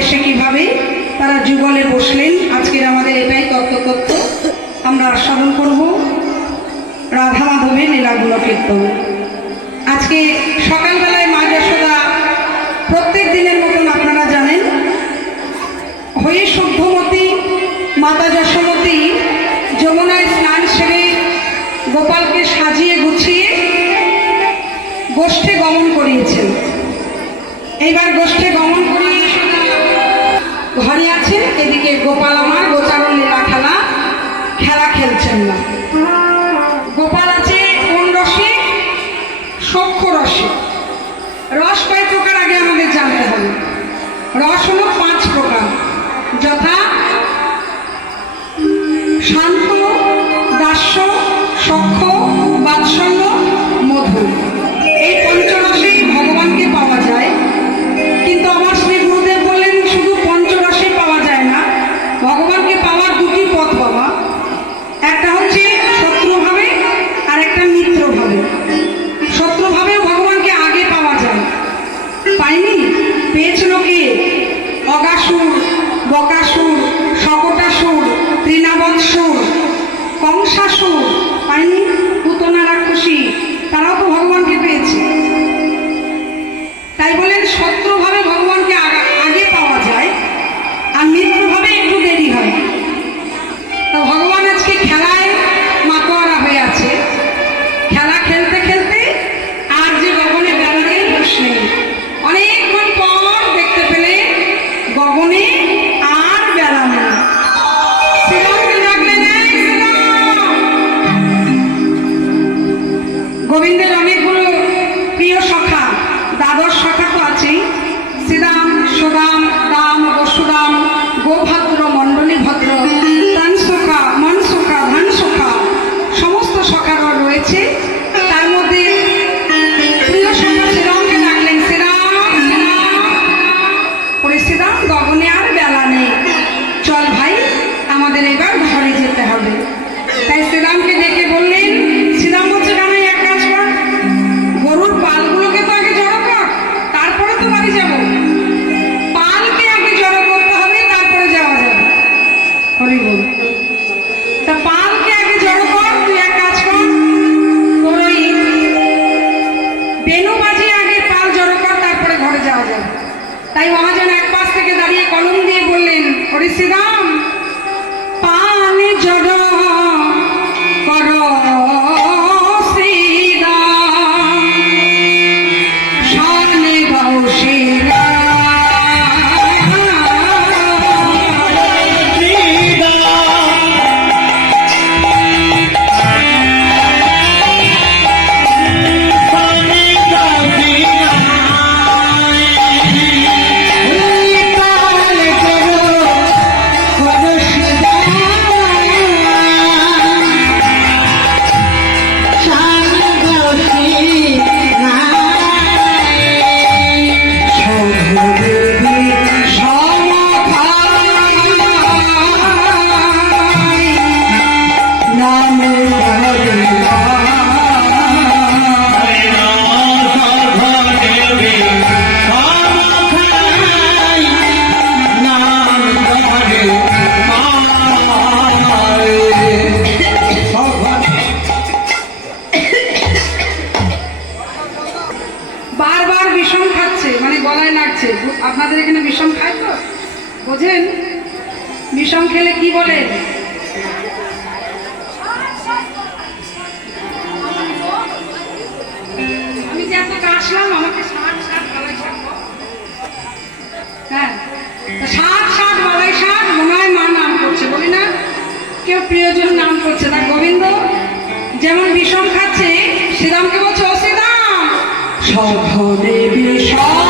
এসে কিভাবে তারা যুগলে বসলেন। আজকের আমাদের এটাই তত্ত্ব আমরা স্মরণ করব রাধা মাধবের লীলাগুলো কীর্তন। আজকে সকালবেলায় মা যশোদা প্রত্যেক দিনের মতন আপনারা জানেন হয়ে শুদ্ধমতী মাতা যশোমতী যমুনায় স্নান সেরে গোপালকে সাজিয়ে গুছিয়ে গোষ্ঠে গমন করিয়েছেন। এইবার গোষ্ঠে গমন করিয়ে ঘরে আছেন, এদিকে গোপাল আমার গোচারণ লীলা খেলা খেলছেন না। গোপাল আছে কোন রসে? সখ্য রসে। রস কয় প্রকার আগে আমাদের জানতে হবে। রস হলো 5 প্রকার, যথা শান্ত, দাস্য, সখ্য, বাৎসল্য, মধুর। এই পঞ্চরসেই ভগবানকে পাওয়া যায়। কিন্তু আমার শ্রী গুরুদেব বললেন শুধু পঞ্চরসে পাওয়া যায় না, ভগবানকে পাওয়ার 2টি পথ বাবা। একটা হচ্ছে শত্রুভাবে আর একটা মিত্রভাবে। শত্রুভাবেও ভগবানকে আগে পাওয়া যায়। পাইনি? পেয়েছিল কে? অগাসুর, বকাসুর, শকটাসুর, তৃণাবৎসুর, কংসাসুর। পাইনি? পুতনা রাক্ষসী, তারাও তো ভগবানকে পেয়েছে। তাই বলেন শত্রুভাবে ভগবানকে আগে পাওয়া যায় আর মিত্রভাবে একটু দেরি হয়। তো ভগবান আজকে খেলায় মাতোয়ারা হয়ে আছে। খেলা খেলতে খেলতে আর যে গগনে বেড়ানোর দোষ নেই। অনেকক্ষণ পর দেখতে পেলে গগনে আর বেড়া নেই। গোবিন্দের অনেকগুলো প্রিয় সখা, দ্বাদশ সখা তো আছেই। শ্রীরাম, সুদাম, রাম, বসুরাম, গোভদ্র, মণ্ডলী ভদ্র, প্রাণ সখা, মন সখা, ধন সখা, সমস্ত সখারা রয়েছে। তার মধ্যে প্রিয় সখা শ্রীরামকে ডাকলেন, শ্রীরাম করে, শ্রীরাম গগনে আর বেলা নেই, চল ভাই আমাদের এবার ঘরে যেতে হবে। তাই শ্রীরামকে ডেকে বললেন, শ্রীরাম বলছে কেন, এক কাজ কর, গরুর পালগুলোকে তো আগে জড়ো কর, তারপরে তো বাড়ি যাব। পালকে আগে জড়ো করতে হবে, তারপরে যাওয়া যাবে। হরি বল। তা পালকে আগে জড়ো কর, তুই এক কাজ কর, তোর ওই বেনু বাজিয়ে আগে পাল জড়ো কর, তারপরে ঘরে যাওয়া যাবে। তাই মহাজন এক পাশ থেকে দাঁড়িয়ে কলম দিয়ে বললেন, হরি শ্রীরাম, পালে জড়ো করো শ্রীরাম, সামনে গাও শ্রীরাম। বারবার বিষম খাচ্ছে, মানে গলায় লাগছে। আপনাদের এখানে বিষম খায় তো বোঝেন? বিষম খেলে কি বলে? আমি যে এত কাশলাম, আমাকে 60 বালাই শাক, হ্যাঁ 60 বালাই শাক মনে হয় মা নাম করছে, বলি না? কেউ প্রিয়জন নাম করছে না। গোবিন্দ যেমন বিষম খাচ্ছে, শ্রীরামকে বলছে, ও শ্রীরাম, সঘনে বিষম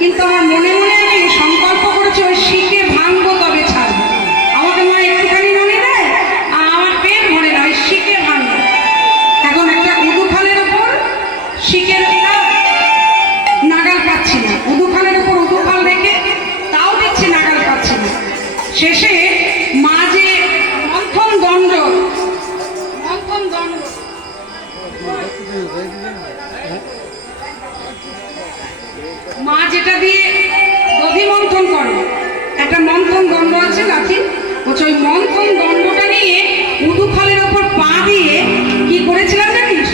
কিন্তু আমার মনে মনে আমি সংকল্প করেছি ওই শিখে ভাঙবো তবে ছাড়বো। আমাকে মা একটুখানি ননি দেয় আর আমার পেট ভরে না, ওই শিখে ভাঙবো। এখন একটা উদুখালের ওপর শিখের নাগাল পাচ্ছি না, উদুখালের ওপর উদুখাল রেখে তাও দেখছি নাগাল পাচ্ছি না। শেষে মা যে মন্থন দণ্ড মা যেটা দিয়ে দধি মন্থন করে, একটা মন্থন দণ্ড আছে লাঠি, বলছে ওই মন্থন দণ্ডটা নিয়ে উদুখালের ওপর পা দিয়ে কি করেছিলাম জানিস?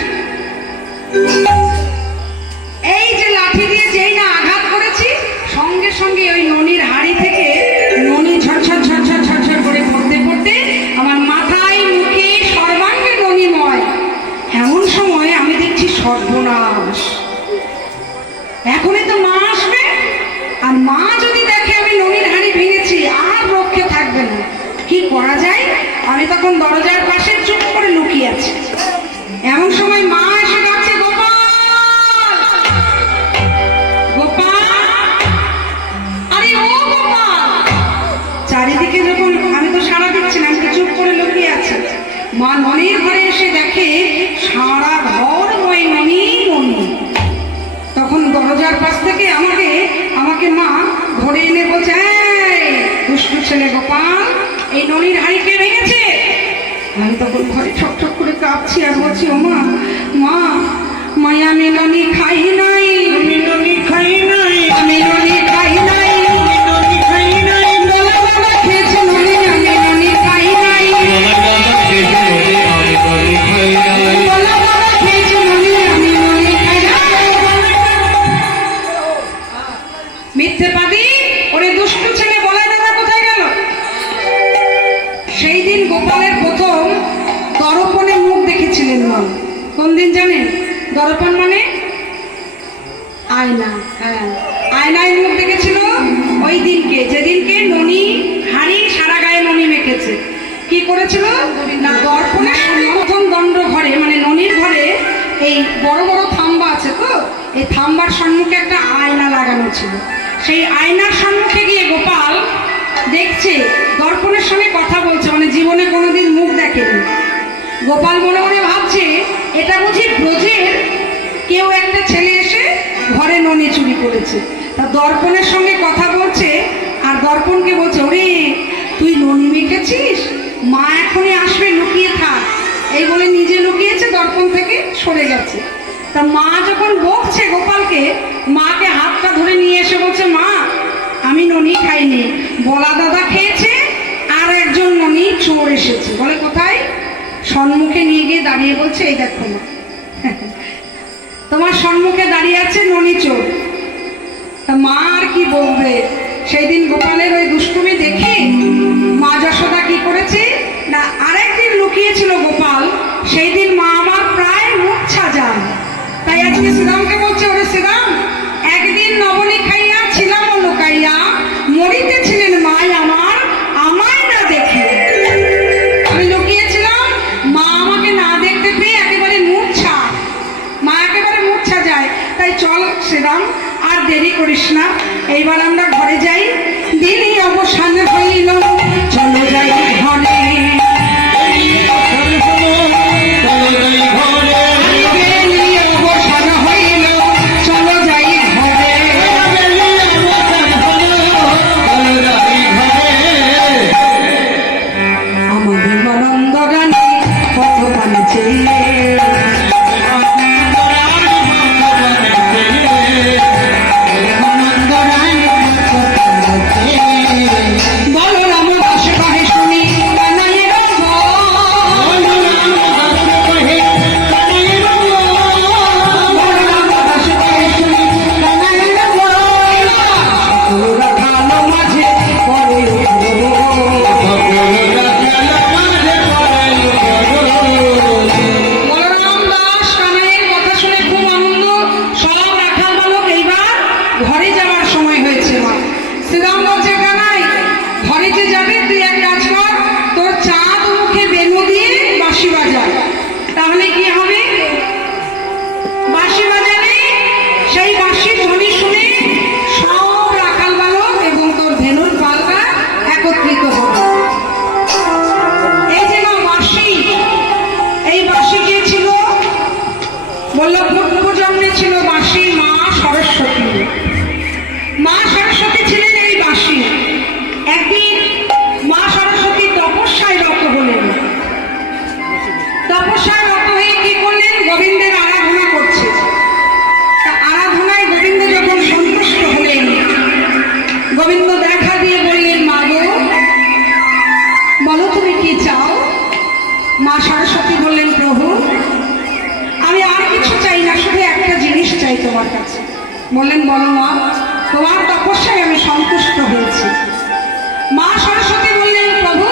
এই যে লাঠি দিয়ে যেই না আঘাত করেছি, সঙ্গে সঙ্গে ওই ননির হাড়ি থেকে ননি ঝরঝর ঝরঝর ঝরঝর করে পড়তে পড়তে আমার মাথায় মুখে সর্বাঙ্গে ননিময়। এমন সময় আমি দেখছি সর্বনাশ, এখনই তো মা আসবে, আর মা যদি দেখে আমি ননির হাড়ি ভেঙেছি আর রক্ষে থাকবে না। কি করা যায়? আমি তখন দরজার পাশে চুপ করে লুকিয়ে আছি। এমন সময় মা এসে ডাকছে, গোপাল গোপাল, আরে ও গোপাল। চারিদিকে যখন আমি তো সাড়া দিচ্ছি না, আমি তো চুপ করে লুকিয়ে আছি। মা ননির ঘরে এসে দেখে সারা ঘর ওই ননি ননি। তখন দরজার পাশ থেকে আমাকে মা ধরে এনে বলছে, এই দুষ্টু ছেলে গোপাল, এই ননির হাড়ি কে ভেঙেছে? আমি তখন ঘরে ঠক ঠক করে কাঁপছি আর বলছি, ও মা মা মাই আমি ননি খাই নাই, আমি ননি খাই নাই, আমি ননি খাই নাই, ননি খাই নাই, বলা বাবা খেয়েছে ননি, আমি ননি খাই নাই, বলা বাবা খেয়েছে ননি, আমি ননি খাই নাই। মিথ্যে পাদি, ওরে দুষ্টু ছেলে বলা দাদা কোথায় গেল? সেই দিন গোপালের প্রথম দর্পণে মুখ দেখেছিলেন মা। কোন দিন জানেন? দর্পণ মানে আয়না। হ্যাঁ, আয়নায় মুখ দেখেছিল ওই দিনকে, যেদিনকে ননি হাড়ি সারা গায়ে ননি মেখেছে। কি করেছিল না, দর্পণে প্রথম দণ্ড ঘরে মানে ননির ঘরে এই বড় বড় থাম্বা আছে, তো এই থাম্বার সম্মুখে একটা আয়না লাগানো ছিল। সেই আয়নার সম্মুখে গিয়ে গোপাল দেখছে দর্পণের সঙ্গে কথা বলছে, মানে জীবনে কোনোদিন মুখ দেখেনি। গোপাল মনে মনে ভাবছে, এটা বুঝি ব্রজের কেউ একটা ছেলে এসে ঘরে ননি চুরি করেছে, তা দর্পণের সঙ্গে কথা বলছে আর দর্পণকে বলছে, ওরে তুই ননি মেখেছিস, মা এখনই আসবে, লুকিয়ে থাক। এই বলে নিজে লুকিয়েছে, দর্পণ থেকে সরে গেছে। তা মা যখন বকছে গোপালকে, মাকে হাতটা ধরে নিয়ে এসে বলছে, মা আমি ননি খাইনি, বলা দাদা খেয়েছে, আর একজন ননি চোর এসেছে। বলে কোথায়? সম্মুখে নিয়ে গিয়ে দাঁড়িয়ে বলছে, এই দেখো মা, তোমার সম্মুখে দাঁড়িয়ে আছে ননি চোর। তা মা আর কি বলবে? সেই দিন গোপালের ওই দুষ্টুমি দেখে মা যশোদা কি করেছে না, আরেকদিন লুকিয়েছিল গোপাল, সেই দিন মা আমার প্রায় মূর্ছা যান। তাই আজকে শ্রীরামকে বলছে, ওরে শ্রীরাম, একদিন নবনী খাইয়া ছিলাম লুকাইয়া, মরিতেছিলেন মাই আমার, আমায় না দেখে। আমি লুকিয়েছিলাম, মা আমাকে না দেখতে পেয়ে একেবারে মূর্ছা, মা একেবারে মূর্ছা যায়। তাই চল শ্রীরাম, আর দেরি করিস না, এইবার আমরা ঘরে যাই। দিনই অবসান হইল, চলো যাই ঘরে। মা সরস্বতী বললেন, প্রভু আমি আর কিছু চাই না, শুধু একটা জিনিস চাই তোমার কাছে। বললেন, বলো মা, তোমার তপস্যায় আমি সন্তুষ্ট হয়েছি। মা সরস্বতী বললেন, প্রভু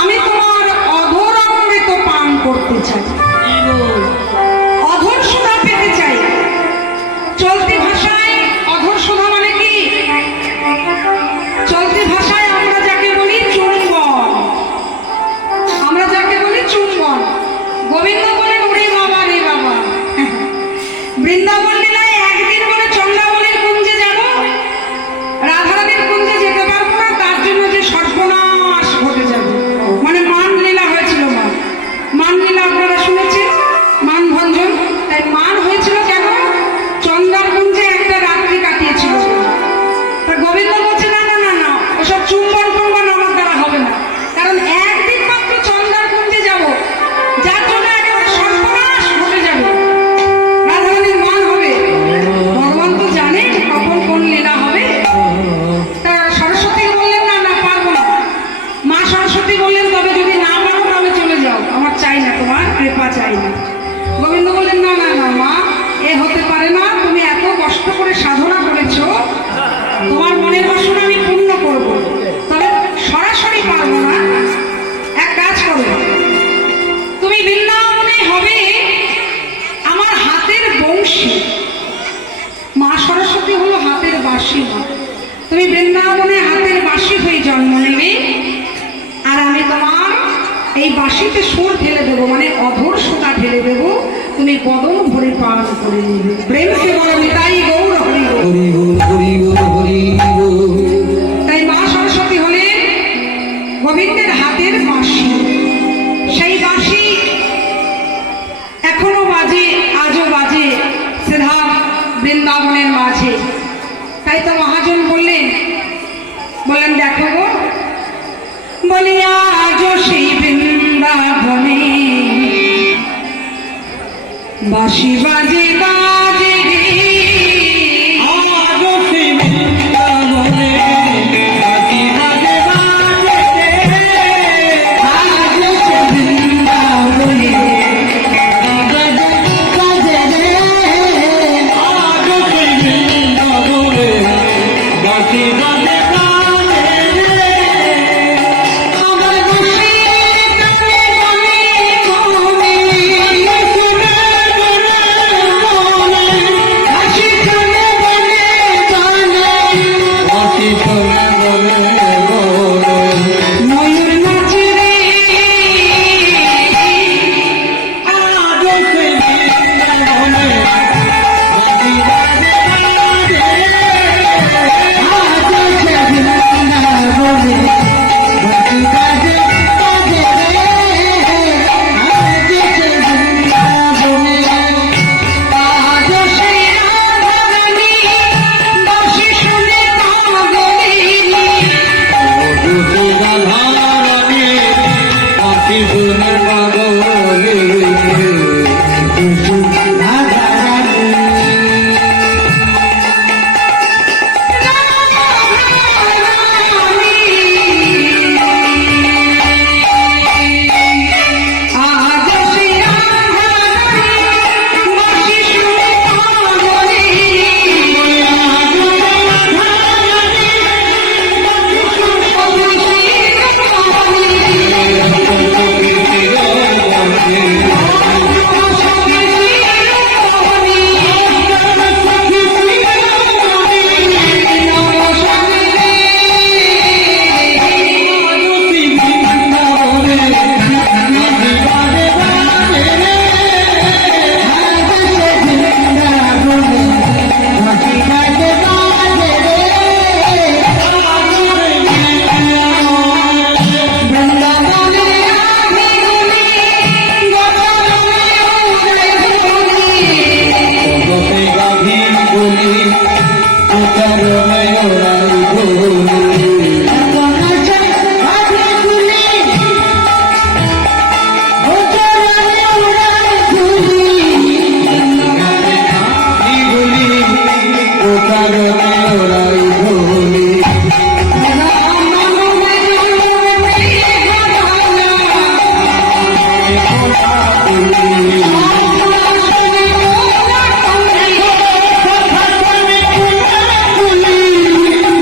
আমি তোমার অধর অমৃত পান করতে চাই, অধর সুধা পেতে চাই। চলতি ভাষায় অধর সুধা মানে কি? চলতি ভাষায় আমরা যাকে বলি চুম্বন, আমরা যাকে বলি চুম্বন। গোবিন্দ বলেন, ওরে বাবা রে বাবা, বৃন্দাবন লীলায় একদিন করে চন্দ্রাবলীর কুঞ্জে যাব, রাধারানীর কুঞ্জে যেতে পারবো না, তার জন্য যে সর্বনাশ ঘটে যাবে। মানে মান লীলা হয়েছিল, মান লীলা আপনারা শুনেছেন, মান ভঞ্জন। তাই মান হয়েছিল কেন? চন্দ্রার কুঞ্জে একটা রাত্রি কাটিয়েছিল। তা গোবিন্দ বলছে, না না না না, ওসব চুম্বন টুম্বন আমার দ্বারা হবে না, কারণ একদিন মাত্র চন্দ্রার কুঞ্জে যাব, যার জন্য একেবারে সর্বনাশ ঘটে যাবে, রাধারানীর মান হবে। ভগবান তো জানেন কখন কোন লীলা হবে। তা সরস্বতী বললেন, না না পারবো না। মা সরস্বতী বললেন, তবে যদি না পারো তাহলে চলে যাও, আমার চাই না, তোমার কৃপা চাই না। গোবিন্দ বললেন, না না না মা, এ হতে পারে না, তুমি এত কষ্ট করে সাধনা করেছো, তোমার মনের বাসনা আমি পূর্ণ করব, তবে সরাসরি পারবো না। এক কাজ করো, তুমি বৃন্দাবনে হবে আমার হাতের বংশী। মা সরস্বতী হলো হাতের বাঁশি মা। তুমি বৃন্দাবনে হাতের বাঁশি হয়ে জন্ম নেবে, আর আমি তোমার এই বাঁশিতে সুর ঢেলে দেবো, মানে অধর সুতা ঢেলে দেবো, তুমি বদন ভরে পান করে নেবে। প্রেম সে বড় নিতাই গৌর হরি গৌর। তাই মা সরস্বতী হলেন গোবিন্দের হাতের বাঁশি। সেই বাঁশি এখনো বাজে, আজও বাজে, বৃন্দাবনের মাঝে। তাই তো মহাজন বললেন দেখো গো, বলি আজ সেই বৃন্দাবনে বাঁশি বাজে বাজে রে, আজ সেই বৃন্দাবনে বাঁশি বাজে বাজে রে, আজ সেই বৃন্দাবনে বাজে বাজে রে, আজ সেই বৃন্দাবনে বাঁশি বাজে বাজে রে। আমার বসে কানে মনে হাসি চলে বলে চলে, বাঁশি শোনে বলে বলে, ময়ূর নাচে রে, আজ সেই বৃন্দাবনে বাঁশি বাজে বাজে রে। আজ সে বৃন্দাবনে বাঁশি বাজে বাজে রে, আজ সে বৃন্দাবনে, আজ সে রাধারানী বাঁশি শুনে পাগলিনী, দুটি রাধারানী বাঁশি শুনে পাগলি,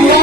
Oh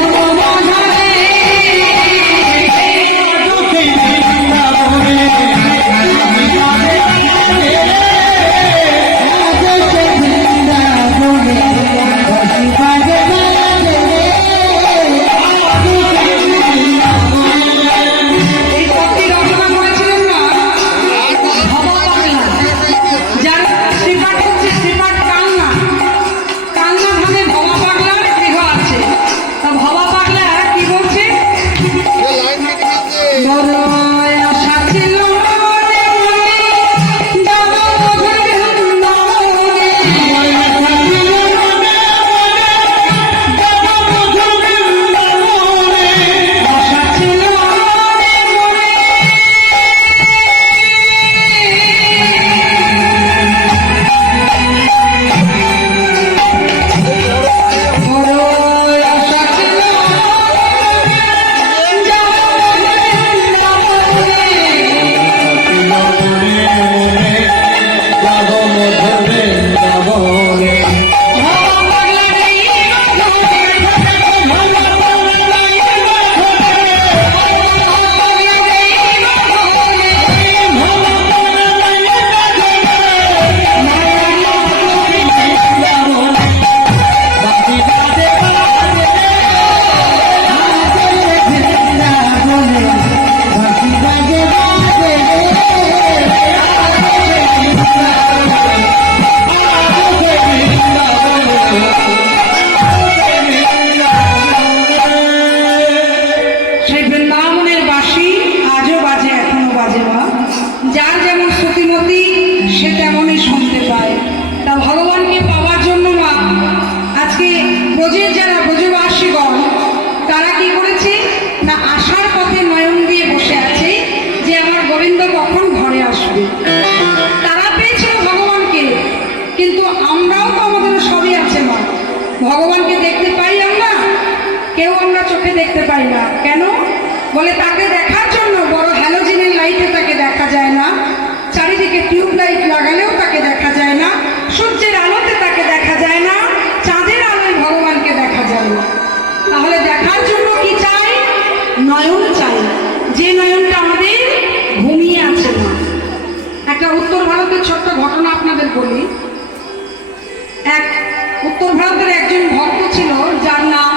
দেখতে পাই না। কেন? বলে তাকে দেখার জন্য বড় হ্যালোজেনের লাইটে তাকে দেখা যায় না, চারিদিকে টিউব লাইট লাগালেও তাকে দেখা যায় না, সূর্যের আলোতে তাকে দেখা যায় না, চাঁদের আলোয় ভগবানকে দেখা যায় না। তাহলে দেখার জন্য কি চাই? নয়ন চাই, যে নয়নটা আমাদের ঘুমিয়ে আছে না। একটা উত্তর ভারতের ছোট্ট ঘটনা আপনাদের বলি। এক উত্তর ভারতের একজন ভক্ত ছিল, যার নাম